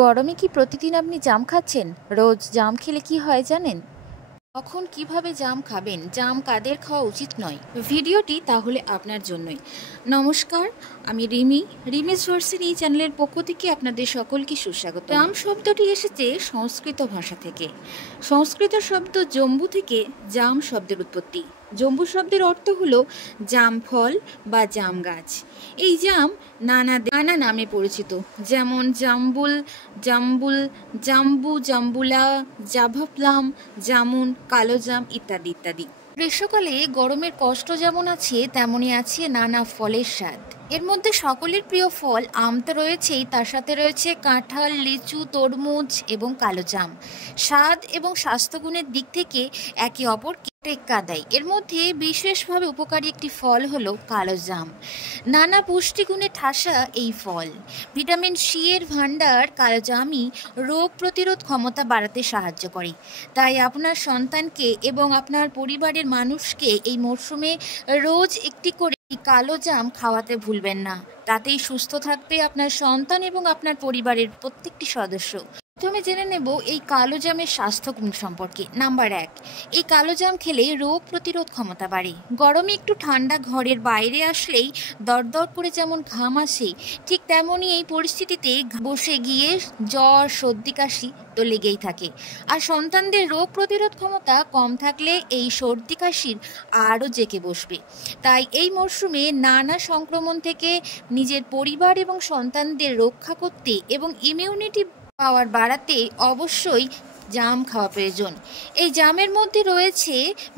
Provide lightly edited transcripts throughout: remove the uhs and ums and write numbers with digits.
গরমে কি প্রতিদিন আপনি জাম খাচ্ছেন? রোজ জাম খেলে কি হয় জানেন? কখন কিভাবে জাম খাবেন, জাম কাদের খাওয়া উচিত নয়, ভিডিওটি তাহলে আপনার জন্যই। নমস্কার, আমি রিমিস ভার্সিটি এই চ্যানেলের পক্ষ থেকে আপনাদের সকলকে সুস্বাগত। জাম শব্দটি এসেছে সংস্কৃত ভাষা থেকে। সংস্কৃত শব্দ জম্বু থেকে জাম শব্দের উৎপত্তি। জম্বু শব্দের অর্থ হলো জাম ফল বা জাম গাছ। এই জাম নানা নামে পরিচিত, যেমন জাম্বুল, জাম্বু, জাম্বুলা, জাভা প্লাম, জামুন, কালো জাম ইত্যাদি ইত্যাদি। গ্রীষ্মকালে গরমের কষ্ট যেমন আছে, তেমনই আছে নানা ফলের স্বাদ। এর মধ্যে সকলের প্রিয় ফল আম তো রয়েছেই, তার সাথে রয়েছে কাঁঠাল, লিচু, তরমুজ এবং কালো জাম। স্বাদ এবং স্বাস্থ্যগুণের দিক থেকে একে অপরকে টেক্কা দেয়। এর মধ্যে বিশেষভাবে উপকারী একটি ফল হলো কালো জাম। নানা পুষ্টিগুণে ঠাসা এই ফল। ভিটামিন সি এর ভাণ্ডার কালো জামই রোগ প্রতিরোধ ক্ষমতা বাড়াতে সাহায্য করে। তাই আপনার সন্তানকে এবং আপনার পরিবারের মানুষকে এই মরশুমে রোজ একটি করে কালো জাম খাওয়াতে ভুলবেন না। তাতেই সুস্থ থাকবে আপনার সন্তান এবং আপনার পরিবারের প্রত্যেকটি সদস্য। প্রথমে জেনে নেব এই কালো জামের স্বাস্থ্যগুণ সম্পর্কে। নাম্বার 1, এই কালো জাম খেলে রোগ প্রতিরোধ ক্ষমতা বাড়ে। গরমে একটু ঠান্ডা ঘরের বাইরে আসলেই দরদর করে যেমন ঘাম আসে, ঠিক তেমনই এই পরিস্থিতিতে বসে গিয়ে জ্বর, সর্দি, কাশি তো লেগেই থাকে। আর সন্তানদের রোগ প্রতিরোধ ক্ষমতা কম থাকলে এই সর্দি কাশির আরও জেঁকে বসবে। তাই এই মরশুমে নানা সংক্রমণ থেকে নিজের পরিবার এবং সন্তানদের রক্ষা করতে এবং ইমিউনিটি পাওয়ার বাড়াতে অবশ্যই জাম খাওয়া প্রয়োজন। এই জামের মধ্যে রয়েছে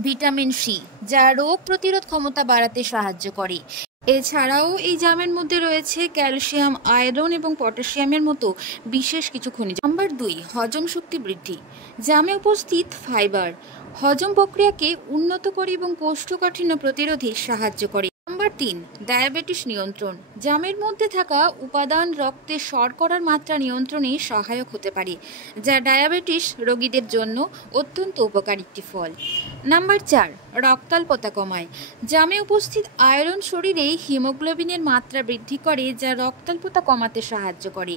ভিটামিন সি, যা রোগ প্রতিরোধ ক্ষমতা বাড়াতে সাহায্য করে। এছাড়াও এই জামের মধ্যে রয়েছে ক্যালসিয়াম, আয়রন এবং পটাশিয়ামের মতো বিশেষ কিছু খনিজ। নাম্বার 2, হজম শক্তি বৃদ্ধি। জামে উপস্থিত ফাইবার হজম প্রক্রিয়াকে উন্নত করে এবং কোষ্ঠকাঠিন্য প্রতিরোধে সাহায্য করে। নাম্বার 3, ডায়াবেটিস নিয়ন্ত্রণ। জামের মধ্যে থাকা উপাদান রক্তে শর্করার মাত্রা নিয়ন্ত্রণে সহায়ক হতে পারে, যা ডায়াবেটিস রোগীদের জন্য অত্যন্ত উপকারী একটি ফল। নাম্বার 4, রক্তাল্পতা কমায়। জামে উপস্থিত আয়রন শরীরে হিমোগ্লোবিনের মাত্রা বৃদ্ধি করে, যা রক্তাল্পতা কমাতে সাহায্য করে।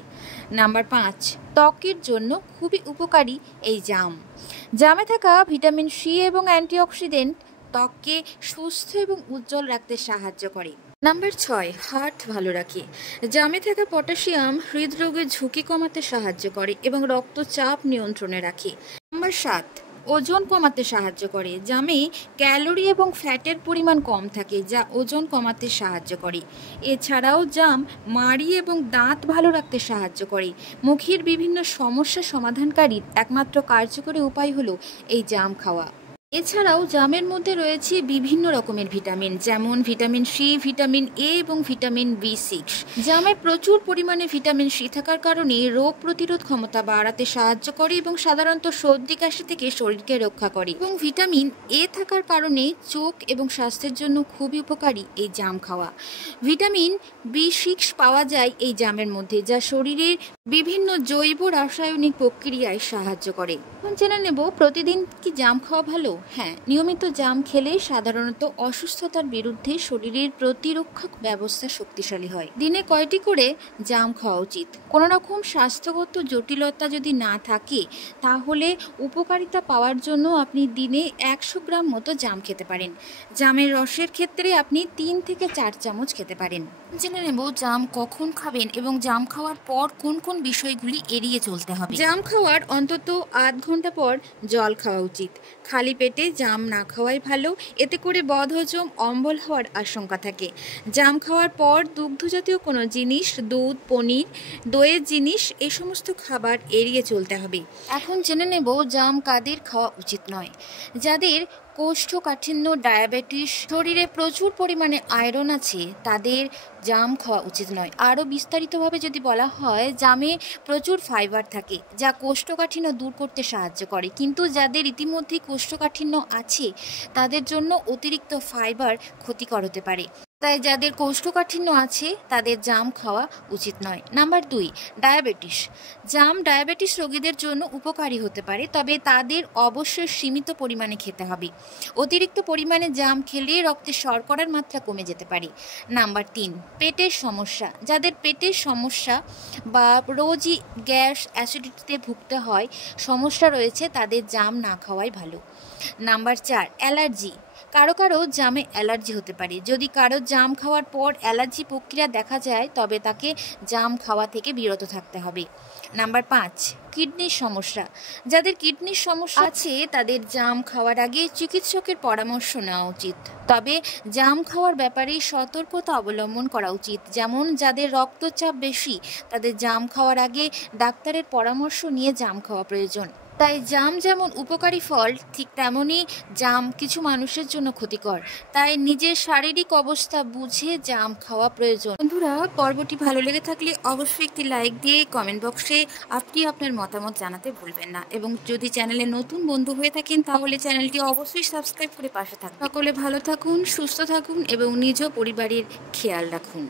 নাম্বার 5, ত্বকের জন্য খুবই উপকারী এই জাম। জামে থাকা ভিটামিন সি এবং অ্যান্টিঅক্সিডেন্ট ত্বককে সুস্থ এবং উজ্জ্বল রাখতে সাহায্য করে। নাম্বার 6, হার্ট ভালো রাখে। জামে থাকা পটাশিয়াম হৃদরোগের ঝুঁকি কমাতে সাহায্য করে এবং রক্তচাপ নিয়ন্ত্রণে রাখে। নাম্বার 7, ওজন কমাতে সাহায্য করে। জামে ক্যালোরি এবং ফ্যাটের পরিমাণ কম থাকে, যা ওজন কমাতে সাহায্য করে। এছাড়াও জাম মাড়ি এবং দাঁত ভালো রাখতে সাহায্য করে। মুখের বিভিন্ন সমস্যা সমাধানকারীর একমাত্র কার্যকরী উপায় হলো এই জাম খাওয়া। এছাড়াও জামের মধ্যে রয়েছে বিভিন্ন রকমের ভিটামিন, যেমন ভিটামিন সি, ভিটামিন এ এবং ভিটামিন বি6। জামে প্রচুর পরিমাণে ভিটামিন সি থাকার কারণে রোগ প্রতিরোধ ক্ষমতা বাড়াতে সাহায্য করে এবং সাধারণত সর্দি কাশি থেকে শরীরকে রক্ষা করে। এবং ভিটামিন এ থাকার কারণে চোখ এবং স্বাস্থ্যের জন্য খুবই উপকারী এই জাম খাওয়া। ভিটামিন বি6 পাওয়া যায় এই জামের মধ্যে, যা শরীরের বিভিন্ন জৈব রাসায়নিক প্রক্রিয়ায় সাহায্য করে। এখন জেনে নেব প্রতিদিন কি জাম খাওয়া ভালো? হ্যাঁ, নিয়মিত জাম খেলে সাধারণত অসুস্থতার বিরুদ্ধে শরীরের প্রতিরক্ষা ব্যবস্থা শক্তিশালী হয়। দিনে কয়টি করে জাম খাওয়া উচিত? কোনো রকম স্বাস্থ্যগত জটিলতা যদি না থাকে, তাহলে উপকারিতা পাওয়ার জন্য আপনি দিনে 100 গ্রাম মতো জাম খেতে পারেন। জামের রসের ক্ষেত্রে আপনি 3 থেকে 4 চামচ খেতে পারেন। জেনে নেব জাম কখন খাবেন এবং জাম খাওয়ার পর কোন কোন বিষয়গুলি এড়িয়ে চলতে হবে। জাম খাওয়ার অন্তত আধ ঘন্টা পর জল খাওয়া উচিত। খালি পেটে জাম না খাওয়াই ভালো, এতে করে বদহজম, অম্বল হওয়ার আশঙ্কা থাকে। জাম খাওয়ার পর দুগ্ধজাতীয় কোনো জিনিস, দুধ, পনির, দইয়ের জিনিস, এই সমস্ত খাবার এড়িয়ে চলতে হবে। এখন জেনে নেব জাম কাদের খাওয়া উচিত নয়। যাদের কোষ্ঠকাঠিন্য, ডায়াবেটিস, শরীরে প্রচুর পরিমাণে আয়রন আছে, তাদের জাম খাওয়া উচিত নয়। আরও বিস্তারিতভাবে যদি বলা হয়, জামে প্রচুর ফাইবার থাকে, যা কোষ্ঠকাঠিন্য দূর করতে সাহায্য করে। কিন্তু যাদের ইতিমধ্যেই কোষ্ঠকাঠিন্য আছে, তাদের জন্য অতিরিক্ত ফাইবার ক্ষতিকর হতে পারে। তাই যাদের কোষ্ঠকাঠিন্য আছে তাদের জাম খাওয়া উচিত নয়। Number 2, diabetes. জাম ডায়াবেটিস রোগীদের জন্য উপকারী হতে পারে, তবে তাদের অবশ্যই সীমিত পরিমাণে খেতে হবে। অতিরিক্ত পরিমাণে জাম খেলে রক্তে শর্করার মাত্রা কমে যেতে পারে। নাম্বার 3, পেটের সমস্যা। যাদের পেটের সমস্যা বা রোজই গ্যাস অ্যাসিডিটিতে ভুগতে হয়, সমস্যা রয়েছে, তাদের জাম না খাওয়াই ভালো। Number 4, allergy. কারো কারো জামে অ্যালার্জি হতে পারে। যদি কারো জাম খাওয়ার পর অ্যালার্জি প্রক্রিয়া দেখা যায়, তবে তাকে জাম খাওয়া থেকে বিরত থাকতে হবে। নাম্বার 5, কিডনির সমস্যা। যাদের কিডনির সমস্যা আছে তাদের জাম খাওয়ার আগে চিকিৎসকের পরামর্শ নেওয়া উচিত। তবে জাম খাওয়ার ব্যাপারে সতর্কতা অবলম্বন করা উচিত। যেমন যাদের রক্তচাপ বেশি, তাদের জাম খাওয়ার আগে ডাক্তারের পরামর্শ নিয়ে জাম খাওয়া প্রয়োজন। তাই জাম যেমন উপকারী ফল, ঠিক তেমনই জাম কিছু মানুষের জন্য ক্ষতিকর। তাই নিজের শারীরিক অবস্থা বুঝে জাম খাওয়া প্রয়োজন। বন্ধুরা, পর্বটি ভালো লেগে থাকলে অবশ্যই একটি লাইক দিয়ে কমেন্ট বক্সে আপনি আপনার মতামত জানাতে ভুলবেন না। এবং যদি চ্যানেলে নতুন বন্ধু হয়ে থাকেন তাহলে চ্যানেলটি অবশ্যই সাবস্ক্রাইব করে পাশে থাকুন। সকলে ভালো থাকুন, সুস্থ থাকুন এবং নিজ পরিবারের খেয়াল রাখুন।